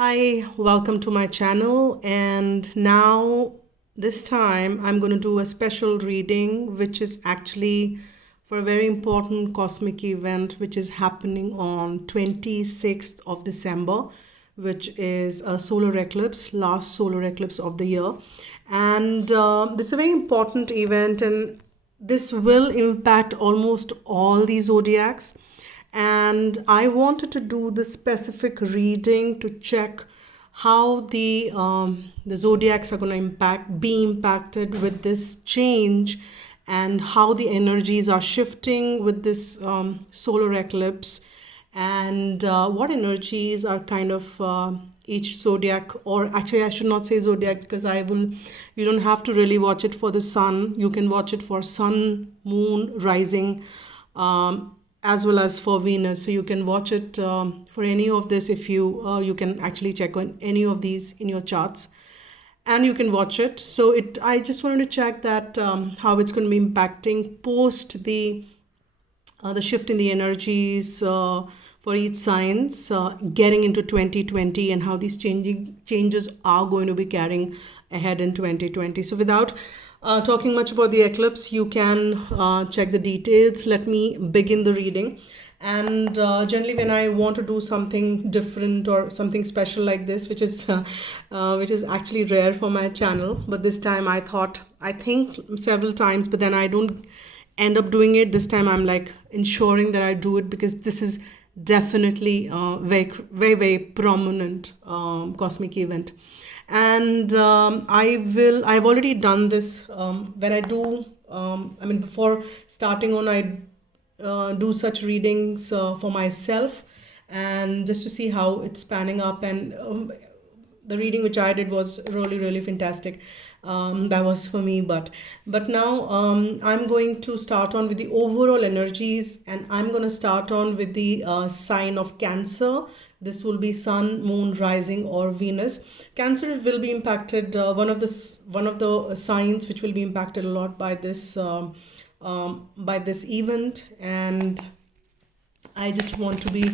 Hi, welcome to my channel. And now, this time, I'm going to do a special reading, which is actually for a very important cosmic event, which is happening on 26th of December, which is a solar eclipse, last solar eclipse of the year. And this is a very important event, and this will impact almost all the zodiacs. And I wanted to do the specific reading to check how the zodiacs are going to be impacted with this change, and how the energies are shifting with this solar eclipse, and what energies are kind of each zodiac, or actually I should not say zodiac, because I will you don't have to really watch it for the sun. You can watch it for sun, moon, rising, as well as for Venus. So you can watch it for any of this. If you can actually check on any of these in your charts, and you can watch it. So I just wanted to check that how it's going to be impacting post the shift in the energies for each signs getting into 2020, and how these changes are going to be carrying ahead in 2020. So without talking much about the eclipse, you can check the details. Let me begin the reading. And generally, when I want to do something different or something special like this, which is actually rare for my channel, but this time I think several times, but then I don't end up doing it. This time I'm like ensuring that I do it, because this is definitely a very prominent cosmic event. And I've already done this when I do before starting on, I do such readings for myself, and just to see how it's panning up. And the reading which I did was really fantastic. That was for me, but now I'm going to start on with the overall energies, and I'm going to start on with the sign of Cancer. This will be Sun, Moon, Rising, or Venus. Cancer will be impacted. One of the signs which will be impacted a lot by this event. And I just want to be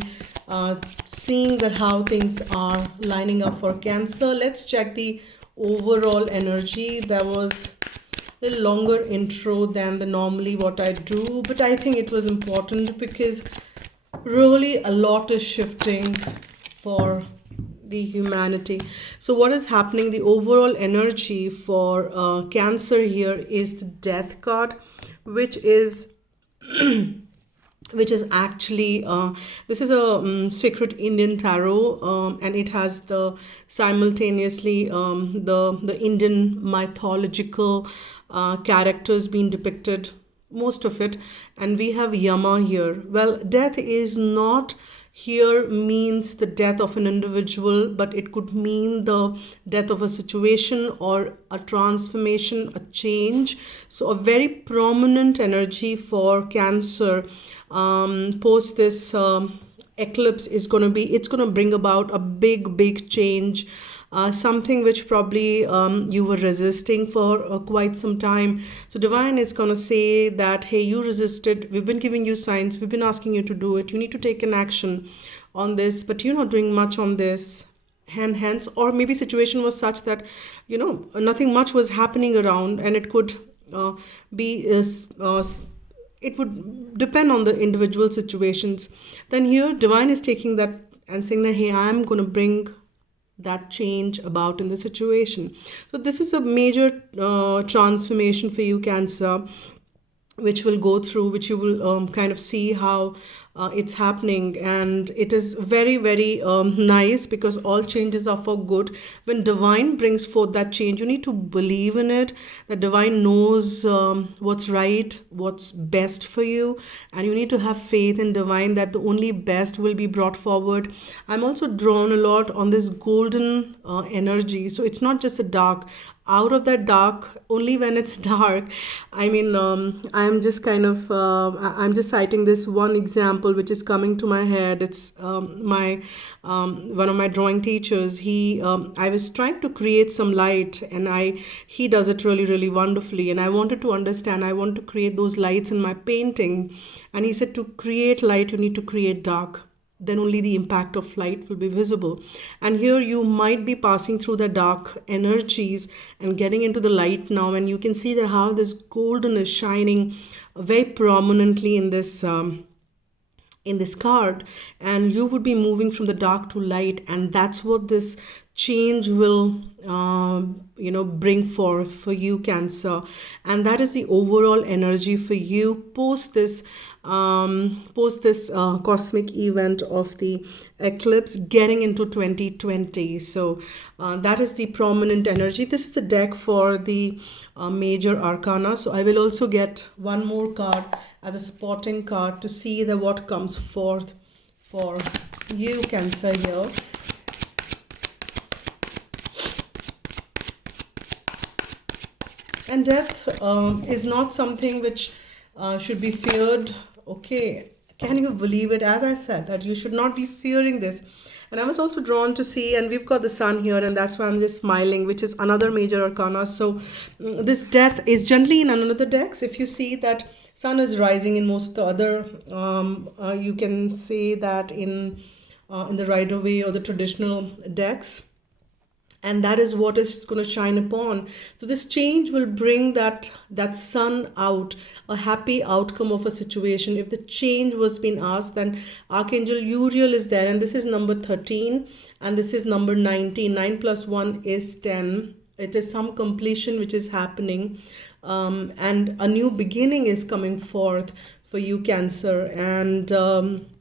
seeing that how things are lining up for Cancer. Let's check the overall energy. There was a little longer intro than the normally what I do, but I think it was important, because really a lot is shifting for the humanity. So what is happening? The overall energy for Cancer here is the Death card, which is actually this is a sacred Indian tarot, and it has the simultaneously the Indian mythological characters being depicted, most of it. And we have Yama here. Well, death is not here means the death of an individual, but it could mean the death of a situation or a transformation, a change. So a very prominent energy for Cancer post this eclipse is going to be, it's going to bring about a big change. Something which probably you were resisting for quite some time. So divine is going to say that, hey, you resisted, we've been giving you signs, we've been asking you to do it, you need to take an action on this, but you're not doing much on this. And hence, or maybe situation was such that nothing much was happening around, and it could be it would depend on the individual situations. Then here divine is taking that and saying that, hey, I'm going to bring that change about in the situation. So this is a major transformation for you, Cancer, which will go through, which you will kind of see how it's happening. And it is very nice, because all changes are for good. When divine brings forth that change, you need to believe in it, that divine knows what's right, what's best for you, and you need to have faith in divine that the only best will be brought forward. I'm also drawn a lot on this golden energy. So it's not just a dark. Out of that dark, only when it's dark, I'm just kind of I'm just citing this one example which is coming to my head. It's my one of my drawing teachers. I was trying to create some light, and he does it really wonderfully, and I wanted to understand, I want to create those lights in my painting. And he said, to create light you need to create dark. then only the impact of light will be visible. And here you might be passing through the dark energies and getting into the light now, and you can see that how this golden is shining very prominently in this card, and you would be moving from the dark to light, and that's what this change will bring forth for you, Cancer. And that is the overall energy for you post this cosmic event of the eclipse getting into 2020. So that is the prominent energy. This is the deck for the major arcana. So I will also get one more card as a supporting card to see that what comes forth for you, Cancer, here. And death is not something which should be feared. Okay, can you believe it? As I said, that you should not be fearing this. And I was also drawn to see, and we've got the sun here, and that's why I'm just smiling, which is another major arcana. So this death is generally in another decks. If you see that sun is rising in most of the other, you can say that in the Rider-Waite or the traditional decks. And that is what is going to shine upon. So this change will bring that sun out, a happy outcome of a situation. If the change was being asked, then Archangel Uriel is there, and this is number 13, and this is number 19. 9 plus 1 is 10. It is some completion which is happening, and a new beginning is coming forth for you, Cancer. And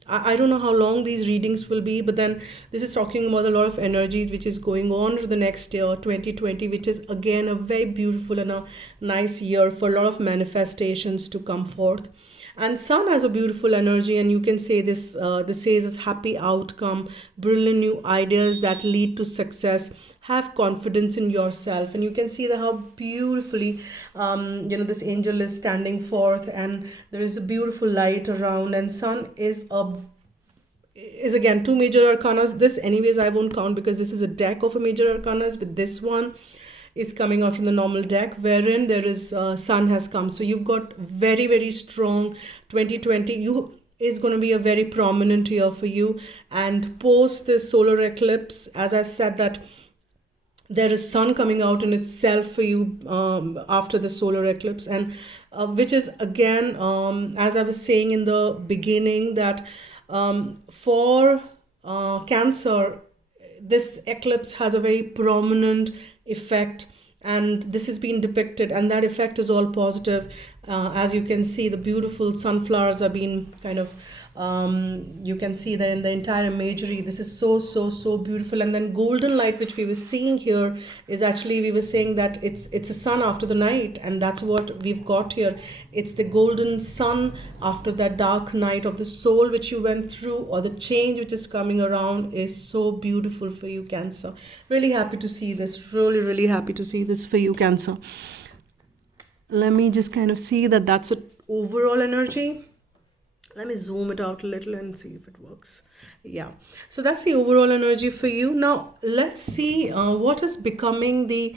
I don't know how long these readings will be, but then this is talking about a lot of energy which is going on to the next year, 2020, which is again a very beautiful and a nice year for a lot of manifestations to come forth. And sun has a beautiful energy, and you can say this says a happy outcome, brilliant new ideas that lead to success. Have confidence in yourself, and you can see that how beautifully this angel is standing forth, and there is a beautiful light around. And sun is again two major arcanas. This anyways I won't count because this is a deck of a major arcanas, but this one is coming out from the normal deck wherein there is sun has come. So you've got very, very strong 2020 is going to be a very prominent year for you. And post this solar eclipse, as I said, that there is sun coming out in itself for you after the solar eclipse, and which is again as I was saying in the beginning, that for Cancer, this eclipse has a very prominent effect, and this is being depicted, and that effect is all positive. As you can see, the beautiful sunflowers are being kind of you can see that in the entire imagery. This is so beautiful. And then golden light, which we were seeing here, is actually, we were saying that it's a sun after the night, and that's what we've got here. It's the golden sun after that dark night of the soul which you went through, or the change which is coming around, is so beautiful for you, Cancer. Really happy to see this. Really happy to see this for you, Cancer. Let me just kind of see that that's an overall energy. Let me zoom it out a little and see if it works. Yeah, so that's the overall energy for you. Now let's see what is becoming the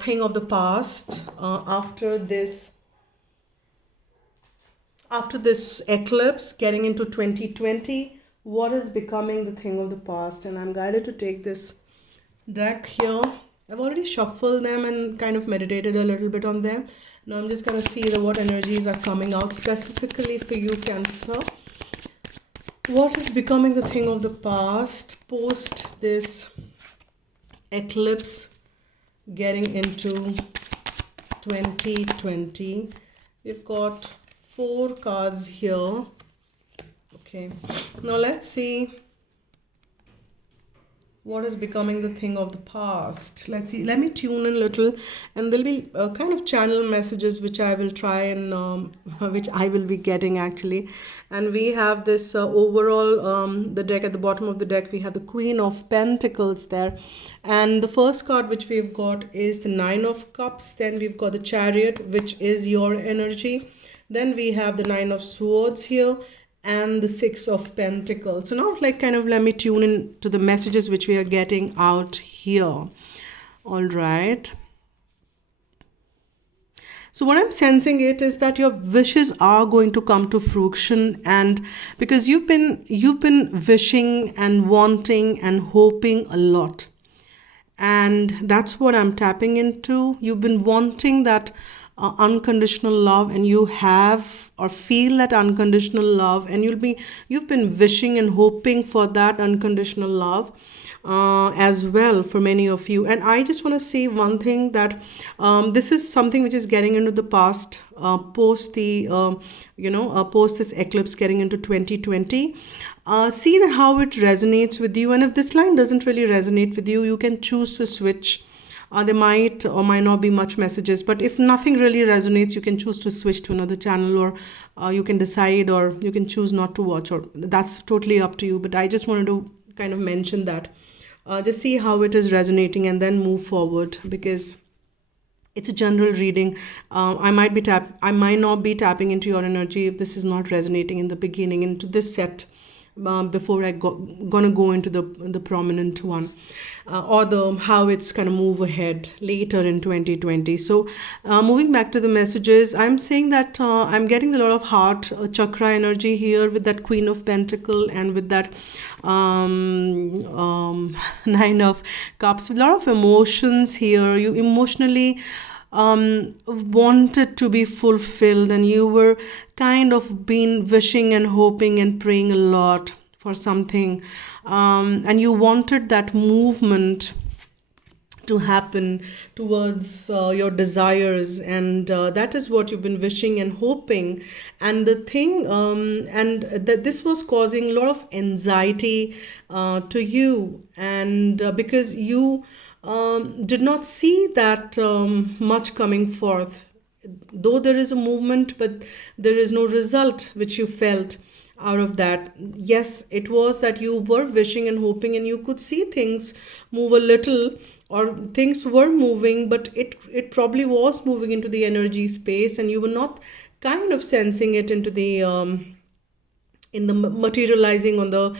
thing of the past after this eclipse getting into 2020. What is becoming the thing of the past? And I'm guided to take this deck here. I've already shuffled them and kind of meditated a little bit on them. Now I'm just going to see what energies are coming out specifically for you, Cancer. What is becoming the thing of the past post this eclipse getting into 2020? We've got 4 cards here. Okay, now let's see what is becoming the thing of the past. Let's see. Let me tune in a little, and there'll be kind of channel messages which I will try and which I will be getting actually. And we have this overall the deck. At the bottom of the deck we have the Queen of Pentacles there, and the first card which we've got is the 9 of Cups. Then we've got the Chariot, which is your energy. Then we have the 9 of Swords here, and the 6 of Pentacles. So now like kind of let me tune in to the messages which we are getting out here. All right. So what I'm sensing it is that your wishes are going to come to fruition, and because you've been wishing and wanting and hoping a lot, and that's what I'm tapping into. You've been wanting that unconditional love, and you have or feel that unconditional love, and you've been wishing and hoping for that unconditional love as well for many of you. And I just want to say one thing, that this is something which is getting into the past, post the post this eclipse getting into 2020. See that how it resonates with you, and if this line doesn't really resonate with you, you can choose to switch. There might or might not be much messages, but if nothing really resonates, you can choose to switch to another channel, or you can decide, or you can choose not to watch, or that's totally up to you. But I just wanted to kind of mention that. Just see how it is resonating and then move forward, because it's a general reading. I might not be tapping into your energy if this is not resonating in the beginning, into this set, before gonna go into the prominent one, or the how it's gonna move ahead later in 2020. So moving back to the messages, I'm saying that I'm getting a lot of heart chakra energy here with that Queen of Pentacle, and with that Nine of Cups. A lot of emotions here. You emotionally wanted to be fulfilled, and you were kind of been wishing and hoping and praying a lot for something, and you wanted that movement to happen towards your desires, and that is what you've been wishing and hoping. And the thing, and that this was causing a lot of anxiety to you, and because you did not see that much coming forth, though there is a movement, but there is no result which you felt out of that. Yes, it was that you were wishing and hoping, and you could see things move a little, or things were moving, but it probably was moving into the energy space, and you were not kind of sensing it into the in the materializing on the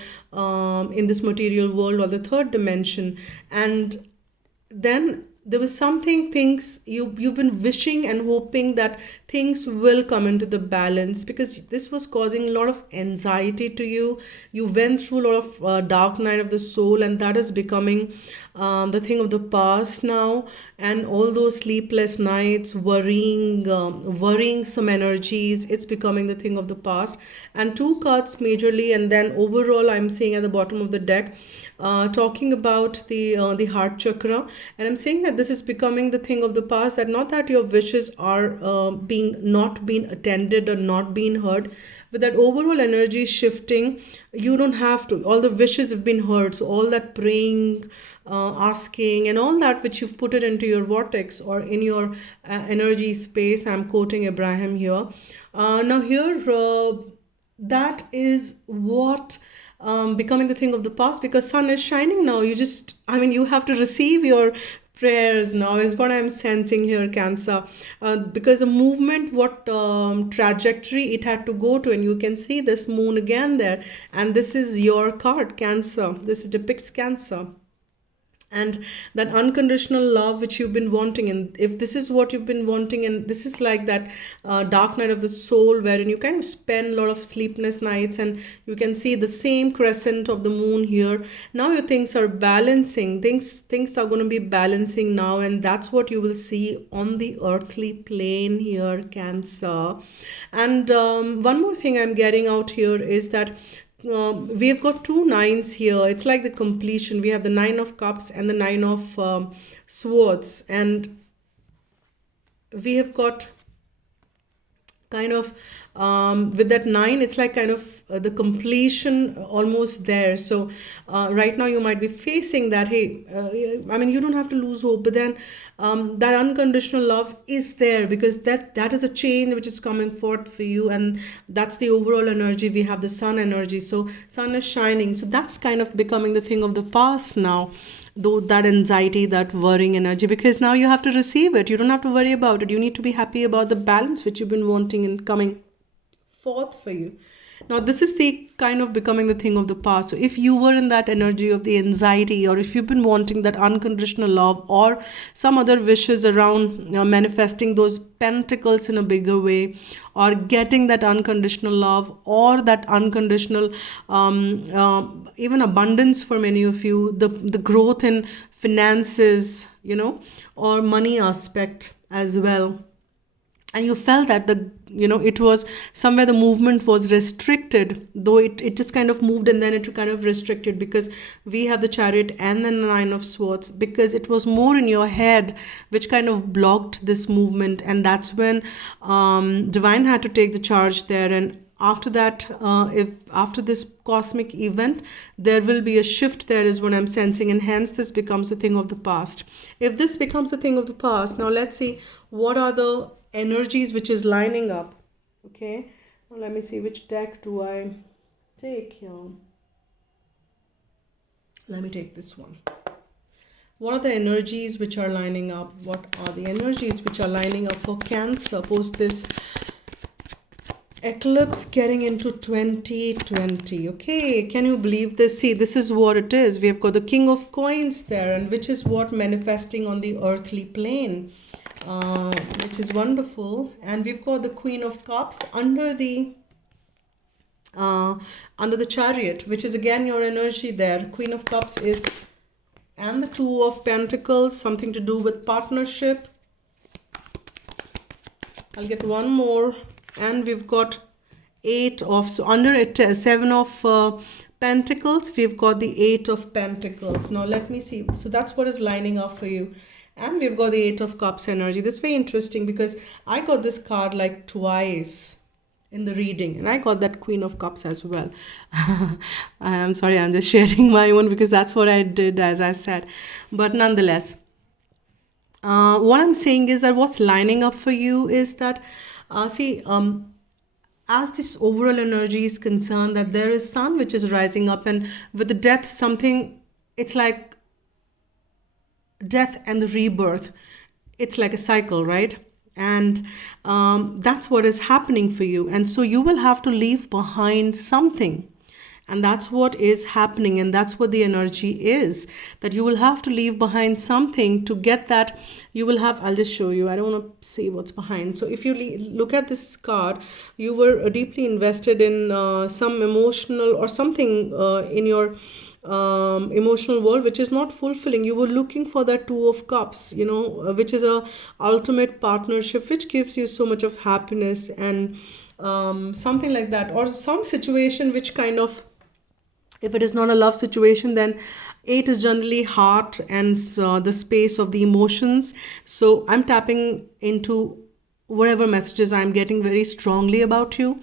in this material world, or the third dimension. And then there was something, things you've been wishing and hoping that things will come into the balance, because this was causing a lot of anxiety to you. You went through a lot of dark night of the soul, and that is becoming the thing of the past now. And all those sleepless nights, worrying some energies, it's becoming the thing of the past. And two cards majorly, and then overall I'm seeing at the bottom of the deck, talking about the heart chakra, and I'm saying that this is becoming the thing of the past. That not that your wishes are not being attended or not being heard, but that overall energy is shifting. You don't have to. All the wishes have been heard. So all that praying, asking, and all that which you've put it into your vortex or in your energy space. I'm quoting Abraham here. Now here, that is what becoming the thing of the past, because sun is shining now. You have to receive your prayers now, is what I'm sensing here, Cancer. Because the movement, what trajectory it had to go to, and you can see this moon again there, and this is your card, Cancer. This depicts Cancer. And that unconditional love which you've been wanting, and if this is what you've been wanting, and this is like that dark night of the soul, wherein you kind of spend a lot of sleepless nights, and you can see the same crescent of the moon here. Now your things are balancing, things are going to be balancing now, and that's what you will see on the earthly plane here, Cancer. And one more thing I'm getting out here is that we have got two nines here. It's like the completion. We have the Nine of Cups and the Nine of Swords, and we have got kind of with that nine, it's like kind of the completion almost there. So right now you might be facing that, hey, you don't have to lose hope, but then that unconditional love is there, because that is a change which is coming forth for you, and that's the overall energy. We have the sun energy, so sun is shining, so that's kind of becoming the thing of the past now, though that anxiety, that worrying energy, because now you have to receive it. You don't have to worry about it. You need to be happy about the balance which you've been wanting and coming forth for you. Now, this is the kind of becoming the thing of the past. So, if you were in that energy of the anxiety, or if you've been wanting that unconditional love, or some other wishes around manifesting those pentacles in a bigger way, or getting that unconditional love, or that unconditional even abundance for many of you, the growth in finances, or money aspect as well, and you felt that it was somewhere the movement was restricted, though it just kind of moved and then it kind of restricted, because we have the Chariot and then the Nine of Swords, because it was more in your head which kind of blocked this movement. And that's when divine had to take the charge there. And after that, if after this cosmic event, there will be a shift there, is what I'm sensing, and hence this becomes a thing of the past. If this becomes a thing of the past, now let's see what are the energies which is lining up. Okay, now let me see, which deck do I take here. Let me take this one. What are the energies which are lining up? What are the energies which are lining up for Cancer post this eclipse getting into 2020? Okay, can you believe this? See, this is what it is. We have got the King of Coins there, and which is what manifesting on the earthly plane, which is wonderful. And we've got the Queen of Cups under the Chariot, which is again your energy there. Queen of Cups is, and the Two of Pentacles, something to do with partnership. I'll get one more. And we've got Eight of, so under it, Seven of Pentacles, we've got the Eight of Pentacles. Now let me see. So that's what is lining up for you. And we've got the Eight of Cups energy. That's very interesting, because I got this card like twice in the reading, and I got that Queen of Cups as well. I'm sorry, I'm just sharing my own because that's what I did, as I said. But nonetheless, what I'm saying is that what's lining up for you is that as this overall energy is concerned, that there is sun which is rising up, and with the death, something, it's like death and the rebirth. It's like a cycle, right? And that's what is happening for you. And so you will have to leave behind something. And that's what is happening, and that's what the energy is, that you will have to leave behind something to get that. You will have, I'll just show you, I don't want to see what's behind. So if you look at this card, you were deeply invested in some emotional or something in your emotional world which is not fulfilling. You were looking for that Two of Cups, which is a ultimate partnership which gives you so much of happiness, and something like that, or some situation which kind of, if it is not a love situation, then Eight is generally heart and the space of the emotions. So I'm tapping into whatever messages I'm getting very strongly about you.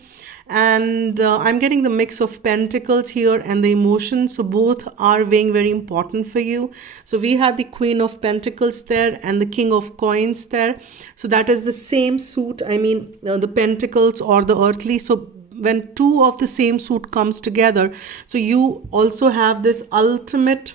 And I'm getting the mix of Pentacles here and the emotions. So both are weighing very important for you. So we had the Queen of Pentacles there and the King of Coins there. So that is the same suit. I mean, the Pentacles or the earthly. So when two of the same suit comes together, so you also have this ultimate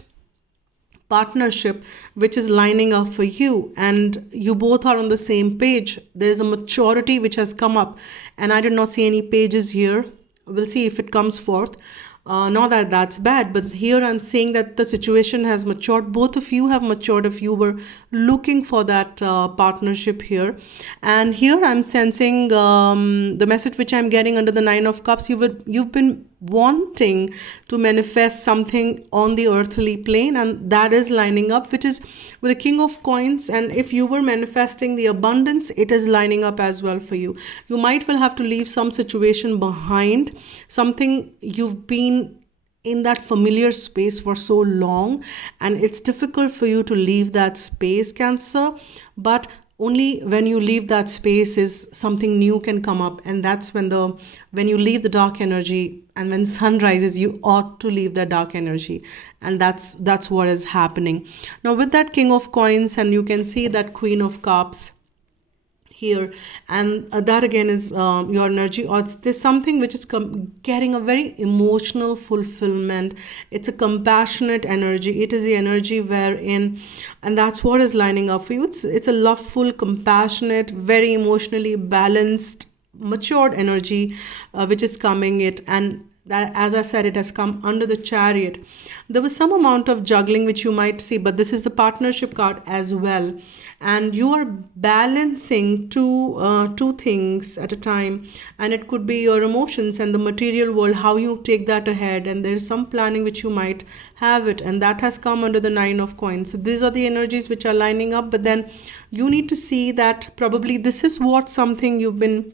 partnership which is lining up for you, and you both are on the same page. There is a maturity which has come up, and I did not see any pages here. We'll see if it comes forth. Not that that's bad, but here I'm saying that the situation has matured. Both of you have matured if you were looking for that partnership here. And here I'm sensing the message which I'm getting under the Nine of Cups. You've been wanting to manifest something on the earthly plane, and that is lining up, which is with the King of Coins. And if you were manifesting the abundance, it is lining up as well for you. You might well have to leave some situation behind, something you've been in that familiar space for so long, and it's difficult for you to leave that space, Cancer. But only when you leave that space is something new can come up, and that's when you leave the dark energy, and when sun rises, you ought to leave that dark energy, and that's what is happening now with that King of Coins. And you can see that Queen of Cups here, and that again is your energy, or there's something which is getting a very emotional fulfillment. It's a compassionate energy. It is the energy wherein, and that's what is lining up for you. It's a loveful, compassionate, very emotionally balanced, matured energy which is coming it. And that, as I said, it has come under the Chariot. There was some amount of juggling which you might see, but this is the partnership card as well, and you are balancing two things at a time. And it could be your emotions and the material world, how you take that ahead, and there's some planning which you might have it, and that has come under the Nine of Coins. So these are the energies which are lining up, but then you need to see that probably this is what something you've been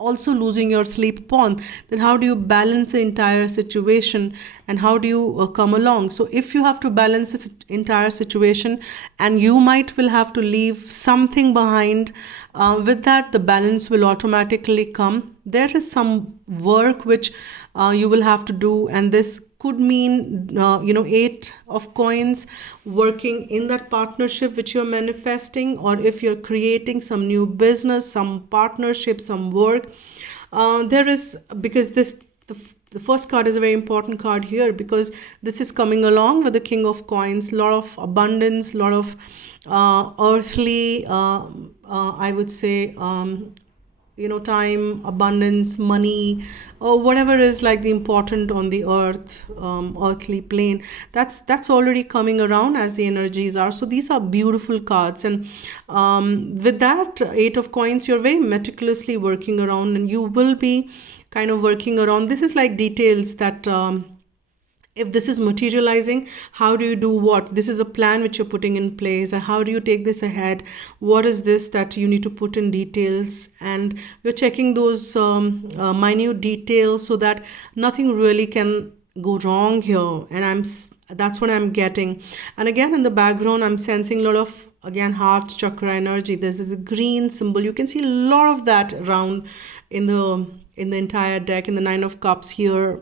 also losing your sleep upon. Then how do you balance the entire situation, and how do you come along? So if you have to balance the entire situation, and you might will have to leave something behind, with that the balance will automatically come. There is some work which you will have to do, and this could mean Eight of Coins, working in that partnership which you're manifesting, or if you're creating some new business, some partnership, some work. There is, because the first card is a very important card here, because this is coming along with the King of Coins, lot of abundance, lot of earthly, I would say, time, abundance, money, or whatever is like the important on the earth, earthly plane. That's already coming around as the energies are. So these are beautiful cards, and with that Eight of Coins, you're very meticulously working around, and you will be kind of working around. This is like details that. If this is materializing, how do you do what? This is a plan which you're putting in place, and how do you take this ahead? What is this that you need to put in details? And you're checking those minute details so that nothing really can go wrong here. And that's what I'm getting. And again, in the background, I'm sensing a lot of, again, heart chakra energy. This is a green symbol. You can see a lot of that around in the entire deck, in the Nine of Cups here.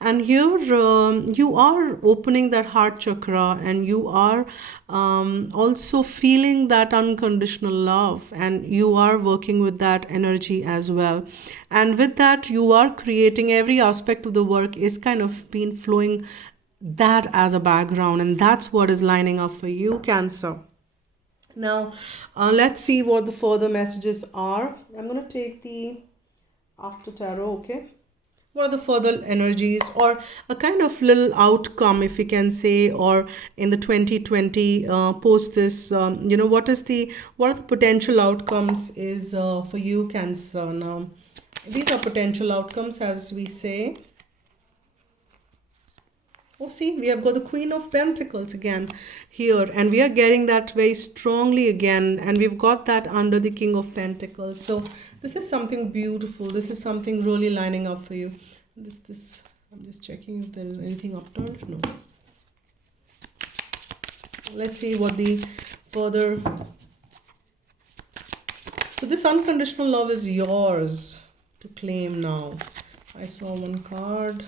And here you are opening that heart chakra, and you are also feeling that unconditional love, and you are working with that energy as well. And with that, you are creating, every aspect of the work is kind of been flowing that as a background, and that's what is lining up for you, Cancer. Now let's see what the further messages are. I'm going to take the After Tarot. Okay, what are the further energies, or a kind of little outcome, if we can say, or in the 2020 post this, what are the potential outcomes is for you, Cancer? Now these are potential outcomes, as we say. Oh, see, we have got the Queen of Pentacles again here, and we are getting that very strongly again, and we've got that under the King of Pentacles. So this is something beautiful. This is something really lining up for you. I'm just checking if there is anything upturned. No. Let's see what the further. So this unconditional love is yours to claim now. I saw one card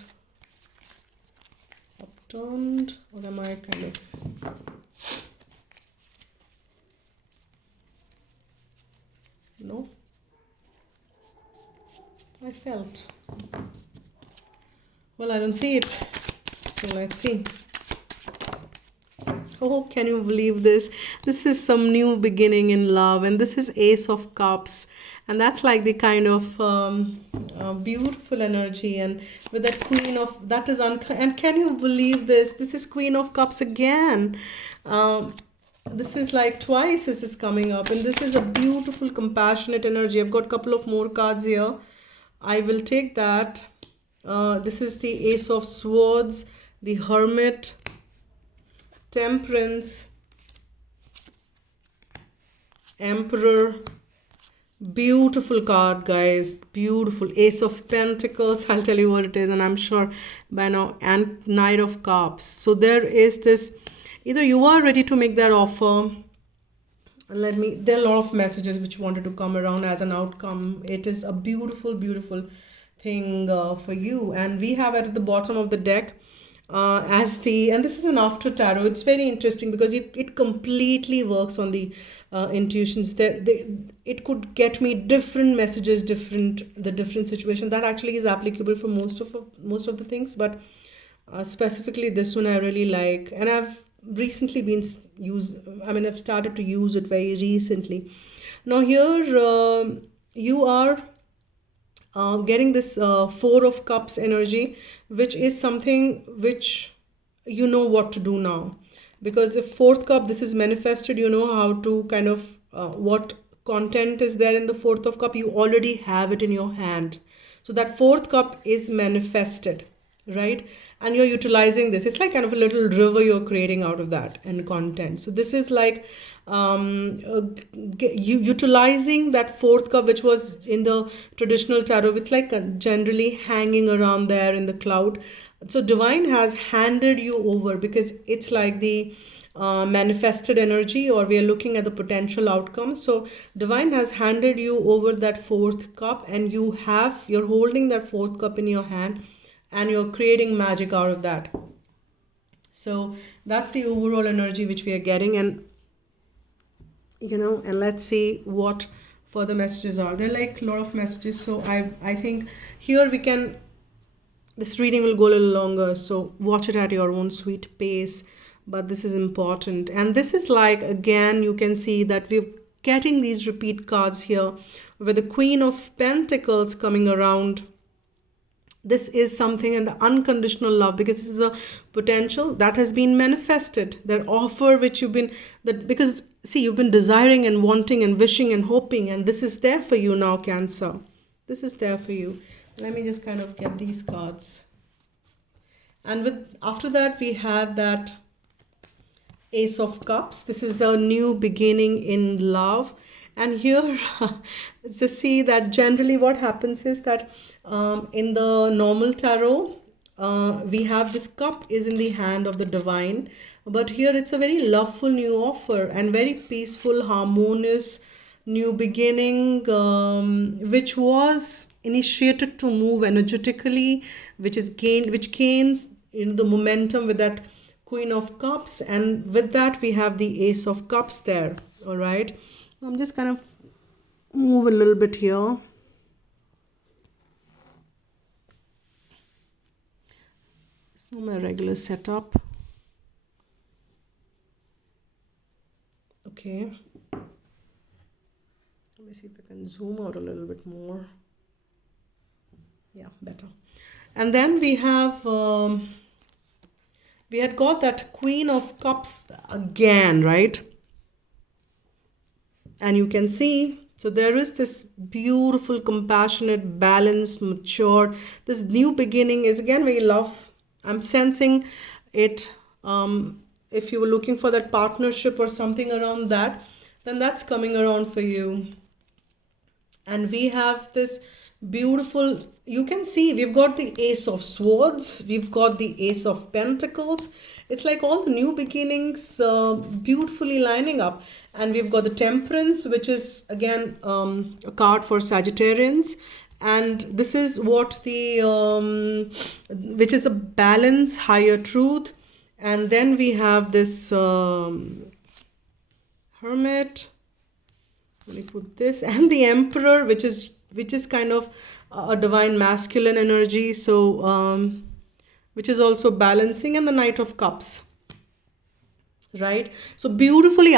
upturned, or am I kind of... No, I felt. Well, I don't see it, so let's see. Oh, can you believe this? This is some new beginning in love, and this is Ace of Cups, and that's like the kind of beautiful energy. And with that Queen of, that is and can you believe this? This is Queen of Cups again. This is like twice this is coming up, and this is a beautiful, compassionate energy. I've got a couple of more cards here. I will take that. This is the Ace of Swords, the Hermit, Temperance, Emperor. Beautiful card, guys. Beautiful. Ace of Pentacles. I'll tell you what it is, and I'm sure by now. And Knight of Cups. So there is this, either you are ready to make that offer. There are a lot of messages which wanted to come around as an outcome. It is a beautiful, beautiful thing for you. And we have at the bottom of the deck and this is an After Tarot. It's very interesting because it completely works on the intuitions. It could get me different messages, different situation. That actually is applicable for most of the things, but specifically this one I really like, and I've recently I've started to use it very recently. Now here you are getting this Four of Cups energy, which is something which you know what to do now. Because if fourth cup, this is manifested, you know how to kind of what content is there in the fourth of cup, you already have it in your hand. So that fourth cup is manifested, right? And you're utilizing this. It's like kind of a little river you're creating out of that and content. So this is like you utilizing that fourth cup, which was in the traditional tarot. It's like generally hanging around there in the cloud. So divine has handed you over, because it's like the manifested energy, or we are looking at the potential outcomes. So divine has handed you over that fourth cup, and you're holding that fourth cup in your hand, and you're creating magic out of that. So that's the overall energy which we are getting. And and let's see what further messages are there. Like a lot of messages, so I think here we can, this reading will go a little longer, so watch it at your own sweet pace, but this is important. And this is like, again, you can see that we're getting these repeat cards here with the Queen of Pentacles coming around. This is something in the unconditional love, because this is a potential that has been manifested, that offer which you've been, that because see, you've been desiring and wanting and wishing and hoping, and this is there for you now, Cancer. This is there for you. Let me just kind of get these cards. And after that, we had that Ace of Cups. This is a new beginning in love. And here, just see that generally what happens is that in the normal tarot, we have this cup is in the hand of the divine. But here it's a very loveful new offer and very peaceful, harmonious new beginning, which was initiated to move energetically, which gains the momentum with that Queen of Cups, and with that we have the Ace of Cups there. All right, I'm just kind of move a little bit here. It's not my regular setup. Okay, let me see if I can zoom out a little bit more. Yeah, better. And then we have we had got that Queen of Cups again, right? And you can see, so there is this beautiful, compassionate, balanced, mature, this new beginning is again very love. I'm sensing it. If you were looking for that partnership or something around that, then that's coming around for you. And we have this beautiful, you can see we've got the Ace of Swords, we've got the Ace of Pentacles. It's like all the new beginnings beautifully lining up. And we've got the Temperance, which is again a card for Sagittarians. And this is what the which is a balance, higher truth. And then we have this Hermit. Let me put this, and the Emperor, which is kind of a divine masculine energy, so which is also balancing, and the Knight of Cups, right? So beautiful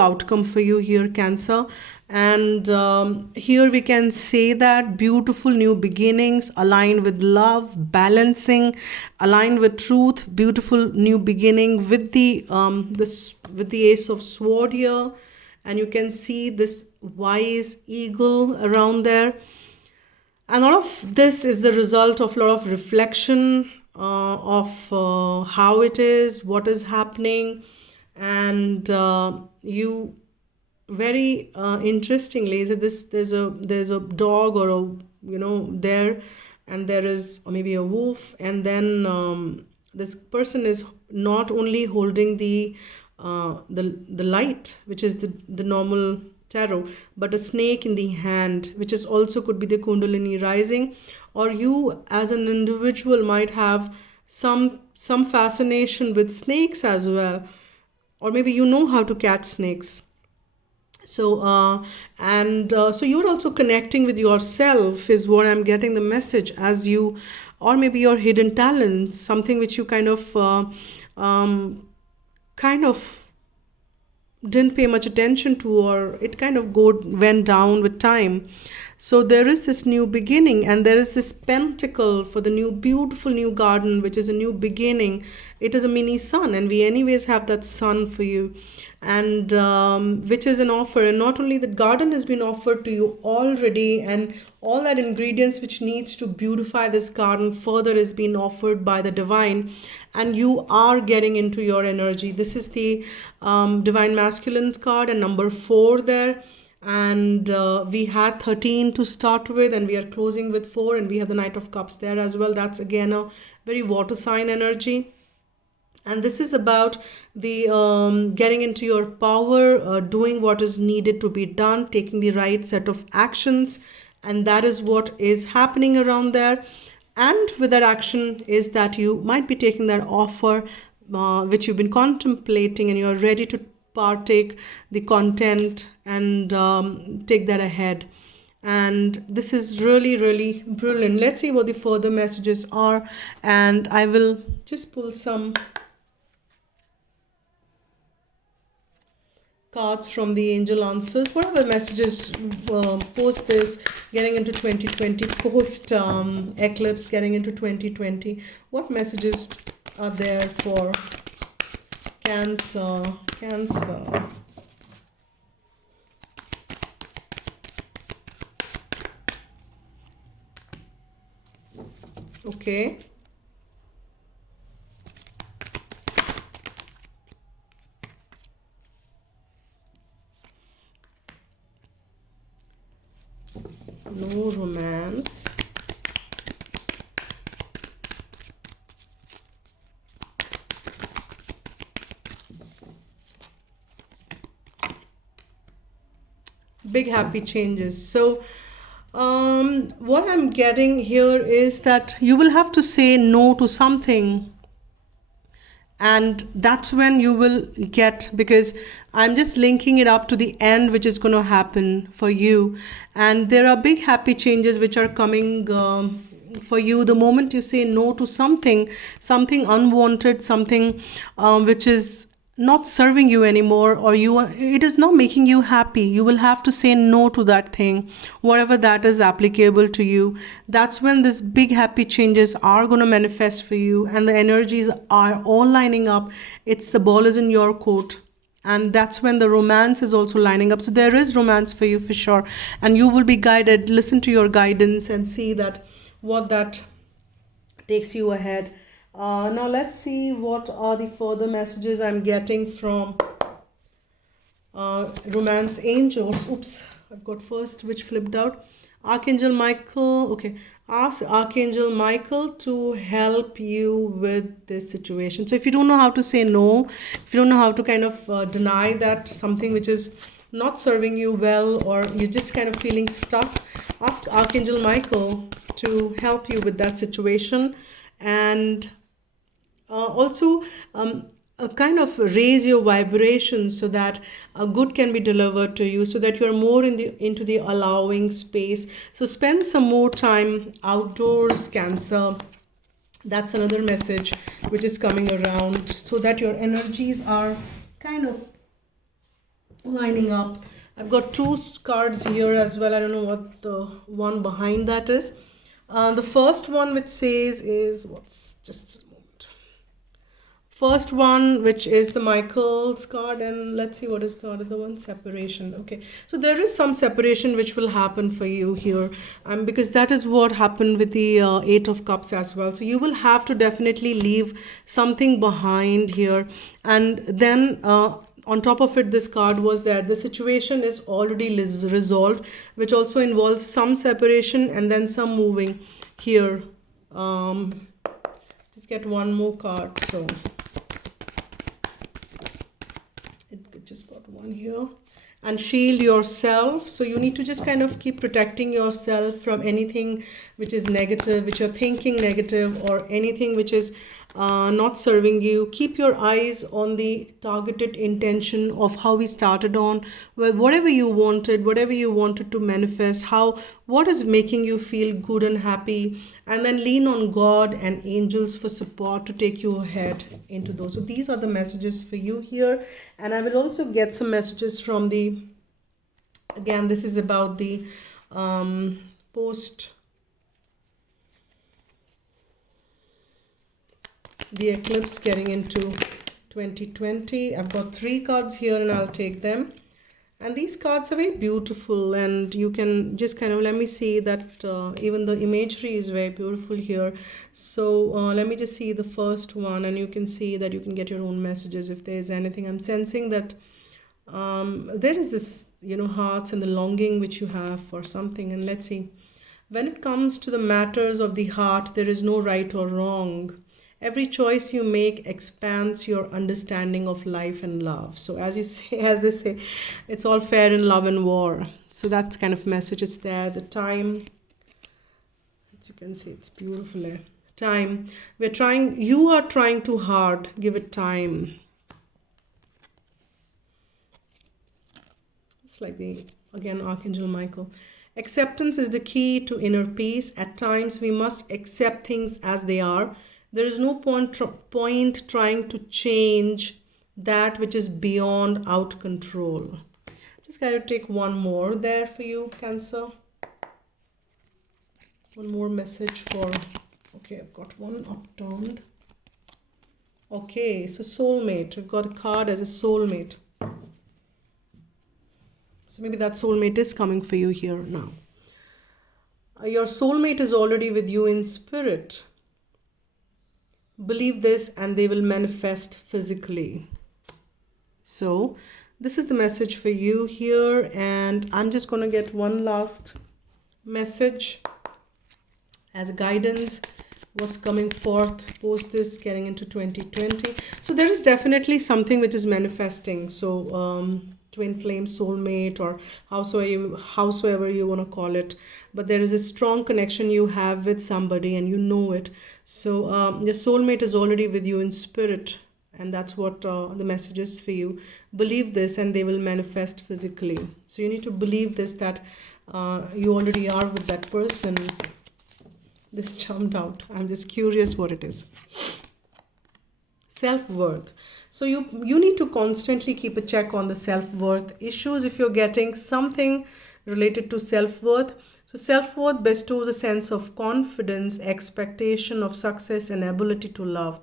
outcome for you here, Cancer. And here we can say that beautiful new beginnings aligned with love, balancing, aligned with truth, beautiful new beginning with the with the Ace of Sword here. And you can see this wise eagle around there. And all of this is the result of a lot of reflection of how it is, what is happening. And you very interestingly, there's a dog or a there, and there is maybe a wolf, and then this person is not only holding the light, which is the normal tarot, but a snake in the hand, which is also could be the Kundalini rising, or you as an individual might have some fascination with snakes as well, or maybe you know how to catch snakes. So so you're also connecting with yourself is what I'm getting the message, as you, or maybe your hidden talents, something which you kind of didn't pay much attention to, or it kind of went down with time. So there is this new beginning, and there is this pentacle for the new beautiful new garden, which is a new beginning. It is a mini sun, and we anyways have that sun for you, and which is an offer. And not only the garden has been offered to you already, and all that ingredients which needs to beautify this garden further is being offered by the divine, and you are getting into your energy. This is the divine masculine card, and number 4 there. And we had 13 to start with, and we are closing with 4, and we have the Knight of Cups there as well. That's again a very water sign energy, and this is about the getting into your power, doing what is needed to be done, taking the right set of actions, and that is what is happening around there. And with that action is that you might be taking that offer which you've been contemplating, and you are ready to partake the content and take that ahead. And this is really, really brilliant. Let's see what the further messages are, and I will just pull some cards from the angel answers. What are the messages post this, getting into 2020, post eclipse, getting into 2020? What messages are there for Cancer? Cancer. Okay. No romance. Big happy changes. So what I'm getting here is that you will have to say no to something, and that's when you will get, because I'm just linking it up to the end, which is going to happen for you. And there are big happy changes which are coming for you the moment you say no to something unwanted, something which is not serving you anymore, or it is not making you happy. You will have to say no to that thing, whatever that is applicable to you. That's when this big happy changes are going to manifest for you, and the energies are all lining up. It's the ball is in your court, and that's when the romance is also lining up. So there is romance for you for sure, and you will be guided. Listen to your guidance and see that what that takes you ahead. Now let's see what are the further messages I'm getting from romance angels. Oops, I've got first which flipped out. Archangel Michael. Okay, ask Archangel Michael to help you with this situation. So if you don't know how to say no, if you don't know how to kind of deny that something which is not serving you well, or you're just kind of feeling stuck, ask Archangel Michael to help you with that situation. And also kind of raise your vibration so that good can be delivered to you, so that you're more into the allowing space. So spend some more time outdoors, Cancer. That's another message which is coming around, so that your energies are kind of lining up. I've got 2 cards here as well. I don't know what the one behind that is. The first one which says is, what's just first one, which is the Michael's card, and let's see what is the other one. Separation. Okay, so there is some separation which will happen for you here, because that is what happened with the 8 of Cups as well. So you will have to definitely leave something behind here, and then on top of it, this card was that the situation is already resolved, which also involves some separation and then some moving here. Just get one more card. So it just got one here. And shield yourself. So you need to just kind of keep protecting yourself from anything which is negative, which you're thinking negative, or anything which is not serving you. Keep your eyes on the targeted intention of how we started on, well, whatever you wanted to manifest, what is making you feel good and happy, and then lean on God and angels for support to take you ahead into those. So these are the messages for you here, and I will also get some messages from the, again, this is about the post the eclipse getting into 2020. I've got 3 cards here and I'll take them. And these cards are very beautiful, and you can just kind of, let me see that even the imagery is very beautiful here. So let me just see the first one, and you can see that you can get your own messages if there is anything. I'm sensing that there is this, hearts and the longing which you have for something. And let's see. When it comes to the matters of the heart, there is no right or wrong. Every choice you make expands your understanding of life and love. So as they say, it's all fair in love and war. So that's kind of message. It's there. The time, as you can see, it's beautiful. Time. You are trying too hard. Give it time. It's like again, Archangel Michael. Acceptance is the key to inner peace. At times, we must accept things as they are. There is no point trying to change that which is beyond out control. Just got to take one more there for you, Cancer. One more message for, okay, I've got one upturned. Okay, so soulmate. We've got a card as a soulmate. So maybe that soulmate is coming for you here now. Your soulmate is already with you in spirit. Believe this and they will manifest physically. So this is the message for you here, and I'm just going to get one last message as a guidance. What's coming forth post this getting into 2020. So there is definitely something which is manifesting. So twin flame, soulmate, or howsoever you want to call it, but there is a strong connection you have with somebody and you know it. So your soulmate is already with you in spirit, and that's what the message is for you. Believe this and they will manifest physically. So you need to believe this, that you already are with that person. This jumped out. I'm just curious what it is. Self-worth. So you need to constantly keep a check on the self-worth issues if you're getting something related to self-worth. So self-worth bestows a sense of confidence, expectation of success, and ability to love.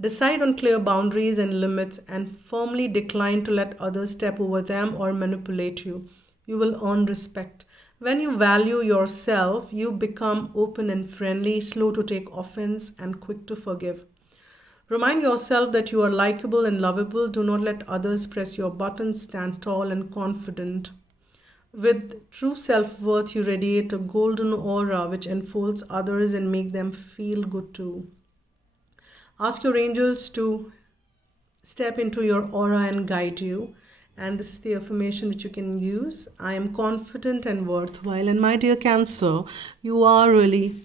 Decide on clear boundaries and limits and firmly decline to let others step over them or manipulate you. You will earn respect. When you value yourself, you become open and friendly, slow to take offense, and quick to forgive. Remind yourself that you are likable and lovable. Do not let others press your buttons. Stand tall and confident. With true self-worth, you radiate a golden aura which enfolds others and make them feel good too. Ask your angels to step into your aura and guide you. And this is the affirmation which you can use. I am confident and worthwhile. And my dear Cancer, you are really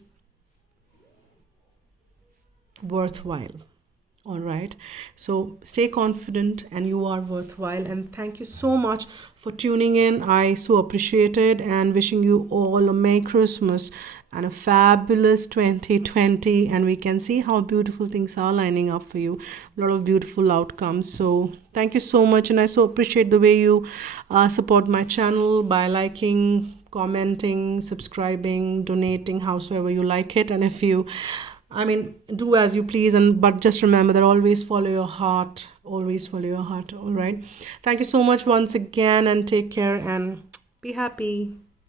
worthwhile. All right, so stay confident and you are worthwhile. And thank you so much for tuning in. I so appreciate it, and wishing you all a Merry Christmas and a fabulous 2020. And we can see how beautiful things are lining up for you. A lot of beautiful outcomes. So thank you so much, and I so appreciate the way you support my channel by liking, commenting, subscribing, donating, howsoever you like it. And if you do as you please, but just remember that always follow your heart. Always follow your heart. All right. Thank you so much once again, and take care and be happy.